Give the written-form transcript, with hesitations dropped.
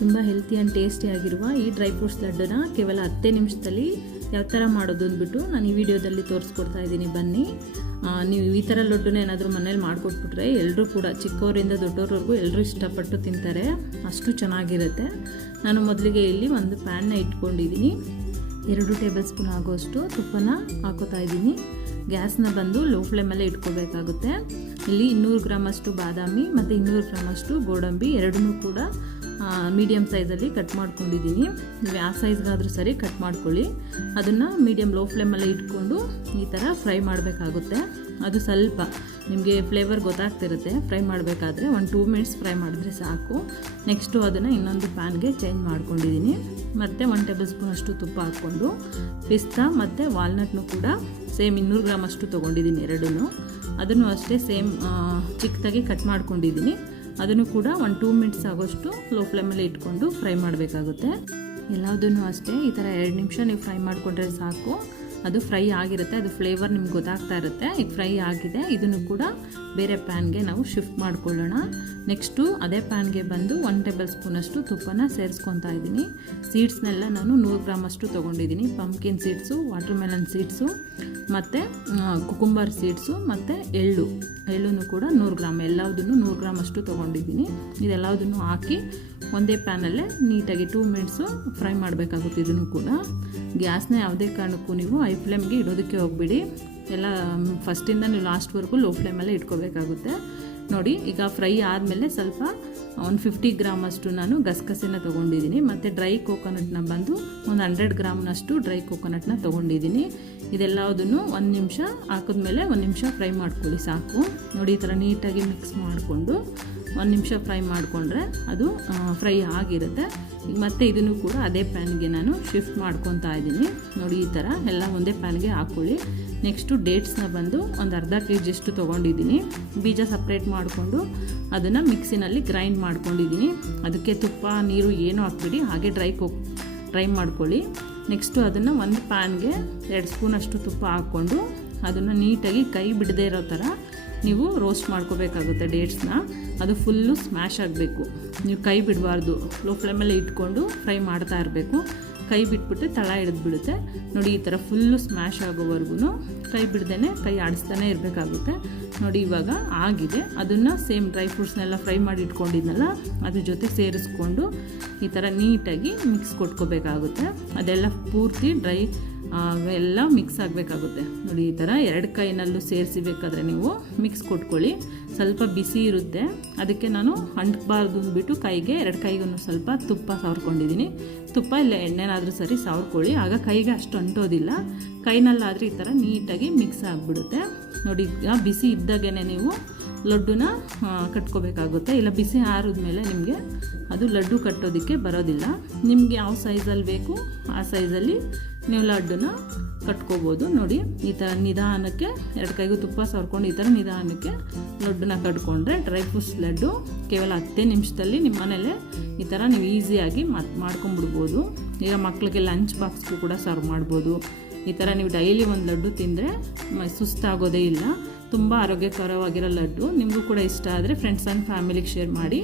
ತುಂಬ healthy and tasty ಆಗಿರುವ ಈ ಡ್ರೈ ಫ್ರೂಟ್ಸ್ ಲಡ್ಡನ್ನ ಕೇವಲ 10 ನಿಮಿಷದಲ್ಲಿ ಯಾವ ಥರ ಮಾಡೋದು ಅಂದ್ಬಿಟ್ಟು ನಾನು ಈ ವಿಡಿಯೋದಲ್ಲಿ ತೋರಿಸ್ಕೊಡ್ತಾ ಇದ್ದೀನಿ. ಬನ್ನಿ, ನೀವು ಈ ಥರ ಲಡ್ಡುನ ಏನಾದರೂ ಮನೇಲಿ ಮಾಡಿಕೊಟ್ಬಿಟ್ರೆ ಎಲ್ಲರೂ ಕೂಡ ಚಿಕ್ಕವರಿಂದ ದೊಡ್ಡವರವರೆಗೂ ಎಲ್ಲರೂ ಇಷ್ಟಪಟ್ಟು ತಿಂತಾರೆ, ಅಷ್ಟು ಚೆನ್ನಾಗಿರುತ್ತೆ. ನಾನು ಮೊದಲಿಗೆ ಇಲ್ಲಿ ಒಂದು ಪ್ಯಾನ್ನ ಇಟ್ಕೊಂಡಿದ್ದೀನಿ. 2 ಟೇಬಲ್ ಸ್ಪೂನ್ ಆಗೋಷ್ಟು ತುಪ್ಪನ ಹಾಕೋತಾ ಇದ್ದೀನಿ. ಗ್ಯಾಸ್ನ ಬಂದು ಲೋ ಫ್ಲೇಮಲ್ಲೇ ಇಟ್ಕೋಬೇಕಾಗುತ್ತೆ. ಇಲ್ಲಿ 200 ಗ್ರಾಮಷ್ಟು ಬಾದಾಮಿ ಮತ್ತು 200 ಗ್ರಾಮಷ್ಟು ಗೋಡಂಬಿ ಎರಡನ್ನೂ ಕೂಡ ಮೀಡಿಯಮ್ ಸೈಜಲ್ಲಿ ಕಟ್ ಮಾಡ್ಕೊಂಡಿದ್ದೀನಿ. ನೀವು ಯಾವ ಸೈಜ್ಗಾದರೂ ಸರಿ ಕಟ್ ಮಾಡ್ಕೊಳ್ಳಿ. ಅದನ್ನು ಮೀಡಿಯಮ್ ಲೋ ಫ್ಲೇಮಲ್ಲೇ ಇಟ್ಕೊಂಡು ಈ ಥರ ಫ್ರೈ ಮಾಡಬೇಕಾಗುತ್ತೆ. ಅದು ಸ್ವಲ್ಪ ನಿಮಗೆ ಫ್ಲೇವರ್ ಗೊತ್ತಾಗ್ತಿರುತ್ತೆ ಫ್ರೈ ಮಾಡಬೇಕಾದ್ರೆ. 1-2 ಮಿನಿಟ್ಸ್ ಫ್ರೈ ಮಾಡಿದ್ರೆ ಸಾಕು. ನೆಕ್ಸ್ಟು ಅದನ್ನು ಇನ್ನೊಂದು ಪ್ಯಾನ್ಗೆ ಚೇಂಜ್ ಮಾಡ್ಕೊಂಡಿದ್ದೀನಿ. ಮತ್ತು 1 ಟೇಬಲ್ ಸ್ಪೂನ್ ಅಷ್ಟು ತುಪ್ಪ ಹಾಕ್ಕೊಂಡು ಪಿಸ್ತಾ ಮತ್ತು ವಾಲ್ನಟ್ನು ಕೂಡ ಸೇಮ್ 200 ಗ್ರಾಮ್ ಅಷ್ಟು ತೊಗೊಂಡಿದ್ದೀನಿ ಎರಡನ್ನೂ. ಅದನ್ನು ಅಷ್ಟೇ ಸೇಮ್ ಚಿಕ್ಕದಾಗಿ ಕಟ್ ಮಾಡ್ಕೊಂಡಿದ್ದೀನಿ. ಅದನ್ನು ಕೂಡ 1-2 ಮಿನಿಟ್ಸ್ ಆಗೋಷ್ಟು ಲೋ ಫ್ಲೇಮಲ್ಲಿ ಇಟ್ಕೊಂಡು ಫ್ರೈ ಮಾಡಬೇಕಾಗುತ್ತೆ. ಎಲ್ಲದನ್ನು ಅಷ್ಟೇ ಈ ಥರ 2 ನಿಮಿಷ ನೀವು ಫ್ರೈ ಮಾಡಿಕೊಂಡ್ರೆ ಸಾಕು. ಅದು ಫ್ರೈ ಆಗಿರುತ್ತೆ, ಅದು ಫ್ಲೇವರ್ ನಿಮ್ಗೆ ಗೊತ್ತಾಗ್ತಾ ಇರುತ್ತೆ. ಈಗ ಫ್ರೈ ಆಗಿದೆ. ಇದನ್ನು ಕೂಡ ಬೇರೆ ಪ್ಯಾನ್ಗೆ ನಾವು ಶಿಫ್ಟ್ ಮಾಡ್ಕೊಳ್ಳೋಣ. ನೆಕ್ಸ್ಟು ಅದೇ ಪ್ಯಾನ್ಗೆ ಬಂದು 1 ಟೇಬಲ್ ಸ್ಪೂನಷ್ಟು ತುಪ್ಪನ ಸೇರಿಸ್ಕೊತಾ ಇದ್ದೀನಿ. ಸೀಡ್ಸ್ನೆಲ್ಲ ನಾನು 100 ಗ್ರಾಮ್ ಅಷ್ಟು ತೊಗೊಂಡಿದ್ದೀನಿ. Pumpkin seeds, water melon seeds ಮತ್ತು ಕುಕುಂಬರ್ ಸೀಡ್ಸು ಮತ್ತು ಎಳ್ಳು ಕೂಡ 100 ಗ್ರಾಮ್, ಎಲ್ಲದನ್ನು 100 ಗ್ರಾಮ್ ಅಷ್ಟು ತೊಗೊಂಡಿದ್ದೀನಿ. ಇದೆಲ್ಲದನ್ನು ಹಾಕಿ ಒಂದೇ ಪ್ಯಾನಲ್ಲೇ ನೀಟಾಗಿ 2 ಮಿನಿಟ್ಸು ಫ್ರೈ ಮಾಡಬೇಕಾಗುತ್ತೆ. ಇದನ್ನು ಕೂಡ ಗ್ಯಾಸ್ನ ಯಾವುದೇ ಕಾರಣಕ್ಕೂ ನೀವು ಹೈ ಫ್ಲೇಮ್ಗೆ ಇಡೋದಕ್ಕೆ ಹೋಗ್ಬಿಡಿ. ಎಲ್ಲ ಫಸ್ಟಿಂದ ನೀವು ಲಾಸ್ಟ್ವರೆಗೂ ಲೋ ಫ್ಲೇಮಲ್ಲೇ ಇಟ್ಕೋಬೇಕಾಗುತ್ತೆ. ನೋಡಿ, ಈಗ ಫ್ರೈ ಆದಮೇಲೆ ಸ್ವಲ್ಪ 150 ಗ್ರಾಮ್ ಅಷ್ಟು ನಾನು ಗಸಗಸೆನ ತೊಗೊಂಡಿದ್ದೀನಿ. ಮತ್ತು ಡ್ರೈ ಕೋಕೋನಟ್ನ ಬಂದು 100 ಗ್ರಾಮ್ನಷ್ಟು ಡ್ರೈ ಕೋಕೋನಟ್ನ ತೊಗೊಂಡಿದ್ದೀನಿ. ಇದೆಲ್ಲದನ್ನು 1 ನಿಮಿಷ ಹಾಕಿದ್ಮೇಲೆ 1 ನಿಮಿಷ ಫ್ರೈ ಮಾಡ್ಕೊಳ್ಳಿ ಸಾಕು. ನೋಡಿ, ಈ ಥರ ನೀಟಾಗಿ ಮಿಕ್ಸ್ ಮಾಡಿಕೊಂಡು 1 ನಿಮಿಷ ಫ್ರೈ ಮಾಡಿಕೊಂಡ್ರೆ ಅದು ಫ್ರೈ ಆಗಿರುತ್ತೆ. ಮತ್ತು ಇದನ್ನು ಕೂಡ ಅದೇ ಪ್ಯಾನ್ಗೆ ನಾನು ಶಿಫ್ಟ್ ಮಾಡ್ಕೊತಾ ಇದ್ದೀನಿ. ನೋಡಿ, ಈ ಥರ ಎಲ್ಲ ಒಂದೇ ಪ್ಯಾನ್ಗೆ ಹಾಕ್ಕೊಳ್ಳಿ. ನೆಕ್ಸ್ಟು ಡೇಟ್ಸ್ನ ಬಂದು ಒಂದು ಅರ್ಧ kg ಅಷ್ಟು ತೊಗೊಂಡಿದ್ದೀನಿ. ಬೀಜ ಸಪ್ರೇಟ್ ಮಾಡಿಕೊಂಡು ಅದನ್ನು ಮಿಕ್ಸಿನಲ್ಲಿ ಗ್ರೈಂಡ್ ಮಾಡ್ಕೊಂಡಿದ್ದೀನಿ. ಅದಕ್ಕೆ ತುಪ್ಪ ನೀರು ಏನೂ ಹಾಕ್ಬಿಡಿ, ಹಾಗೆ ಡ್ರೈ ಮಾಡ್ಕೊಳ್ಳಿ. ನೆಕ್ಸ್ಟು ಅದನ್ನು ಒಂದು ಪ್ಯಾನ್ಗೆ 2 ಸ್ಪೂನ್ ಅಷ್ಟು ತುಪ್ಪ ಹಾಕ್ಕೊಂಡು ಅದನ್ನು ನೀಟಾಗಿ ಕೈ ಬಿಡದೇ ಇರೋ ಥರ ನೀವು ರೋಸ್ಟ್ ಮಾಡ್ಕೋಬೇಕಾಗುತ್ತೆ. ಡೇಟ್ಸ್ನ ಅದು ಫುಲ್ಲು ಸ್ಮ್ಯಾಶ್ ಆಗಬೇಕು. ನೀವು ಕೈ ಬಿಡಬಾರ್ದು, ಲೋ ಫ್ಲೇಮಲ್ಲಿ ಇಟ್ಕೊಂಡು ಫ್ರೈ ಮಾಡ್ತಾ ಇರಬೇಕು. ಕೈ ಬಿಟ್ಬಿಟ್ಟು ತಳ ಹಿಡಿದ್ಬಿಡುತ್ತೆ. ನೋಡಿ, ಈ ಥರ ಫುಲ್ಲು ಸ್ಮ್ಯಾಶ್ ಆಗೋವರೆಗೂ ಕೈ ಬಿಡ್ದೇ ಕೈ ಆಡಿಸ್ತಾನೆ ಇರಬೇಕಾಗುತ್ತೆ. ನೋಡಿ, ಇವಾಗ ಆಗಿದೆ. ಅದನ್ನು ಸೇಮ್ ಡ್ರೈ ಫ್ರೂಟ್ಸ್ನೆಲ್ಲ ಫ್ರೈ ಮಾಡಿ ಇಟ್ಕೊಂಡಿದ್ನಲ್ಲ ಅದ್ರ ಜೊತೆ ಸೇರಿಸ್ಕೊಂಡು ಈ ಥರ ನೀಟಾಗಿ ಮಿಕ್ಸ್ ಕೊಟ್ಕೋಬೇಕಾಗುತ್ತೆ. ಅದೆಲ್ಲ ಪೂರ್ತಿ ಎಲ್ಲ ಮಿಕ್ಸ್ ಆಗಬೇಕಾಗುತ್ತೆ. ನೋಡಿ, ಈ ಥರ 2 ಕೈನಲ್ಲೂ ಸೇರಿಸಬೇಕಾದ್ರೆ ನೀವು ಮಿಕ್ಸ್ ಕೊಟ್ಕೊಳ್ಳಿ. ಸ್ವಲ್ಪ ಬಿಸಿ ಇರುತ್ತೆ, ಅದಕ್ಕೆ ನಾನು ಅಂಟಬಾರ್ದು ಅಂದ್ಬಿಟ್ಟು ಕೈಗೆ 2 ಕೈಗೂ ಸ್ವಲ್ಪ ತುಪ್ಪ ಸಾವ್ರ್ಕೊಂಡಿದ್ದೀನಿ. ತುಪ್ಪ ಇಲ್ಲ ಎಣ್ಣೆನಾದರೂ ಸರಿ ಸಾವ್ರ್ಕೊಳ್ಳಿ, ಆಗ ಕೈಗೆ ಅಷ್ಟು ಅಂಟೋದಿಲ್ಲ. ಕೈನಲ್ಲಾದರೆ ಈ ಥರ ನೀಟಾಗಿ ಮಿಕ್ಸ್ ಆಗಿಬಿಡುತ್ತೆ. ನೋಡಿ, ಈಗ ಬಿಸಿ ಇದ್ದಾಗೇ ನೀವು ಲಡ್ಡುನ ಕಟ್ಕೋಬೇಕಾಗುತ್ತೆ. ಇಲ್ಲ ಬಿಸಿ ಆರಿದ್ಮೇಲೆ ನಿಮಗೆ ಅದು ಲಡ್ಡು ಕಟ್ಟೋದಕ್ಕೆ ಬರೋದಿಲ್ಲ. ನಿಮಗೆ ಯಾವ ಸೈಜಲ್ಲಿ ಬೇಕು ಆ ಸೈಜಲ್ಲಿ ನೀವು ಲಡ್ಡುನ ಕಟ್ಕೋಬೋದು. ನೋಡಿ, ಈ ಥರ ನಿಧಾನಕ್ಕೆ 2 ಕೈಗೂ ತುಪ್ಪ ಸಾವ್ರ್ಕೊಂಡು ಈ ಥರ ನಿಧಾನಕ್ಕೆ ಲಡ್ಡುನ ಕಟ್ಕೊಂಡ್ರೆ ಡ್ರೈ ಫ್ರೂಟ್ಸ್ ಲಡ್ಡು ಕೇವಲ 10 ನಿಮಿಷದಲ್ಲಿ ನಿಮ್ಮ ಮನೇಲೆ ಈ ಥರ ನೀವು ಈಸಿಯಾಗಿ ಮಾಡ್ಕೊಂಬಿಡ್ಬೋದು. ಈಗ ಮಕ್ಕಳಿಗೆ ಲಂಚ್ ಬಾಕ್ಸ್ಗೂ ಕೂಡ ಸರ್ವ್ ಮಾಡ್ಬೋದು. ಈ ಥರ ನೀವು ಡೈಲಿ ಒಂದು ಲಡ್ಡು ತಿಂದರೆ ಸುಸ್ತಾಗೋದೇ ಇಲ್ಲ. ತುಂಬ ಆರೋಗ್ಯಕರವಾಗಿರೋ ಲಡ್ಡು. ನಿಮಗೂ ಕೂಡ ಇಷ್ಟ ಆದರೆ ಫ್ರೆಂಡ್ಸ್ ಆ್ಯಂಡ್ ಫ್ಯಾಮಿಲಿಗೆ ಶೇರ್ ಮಾಡಿ.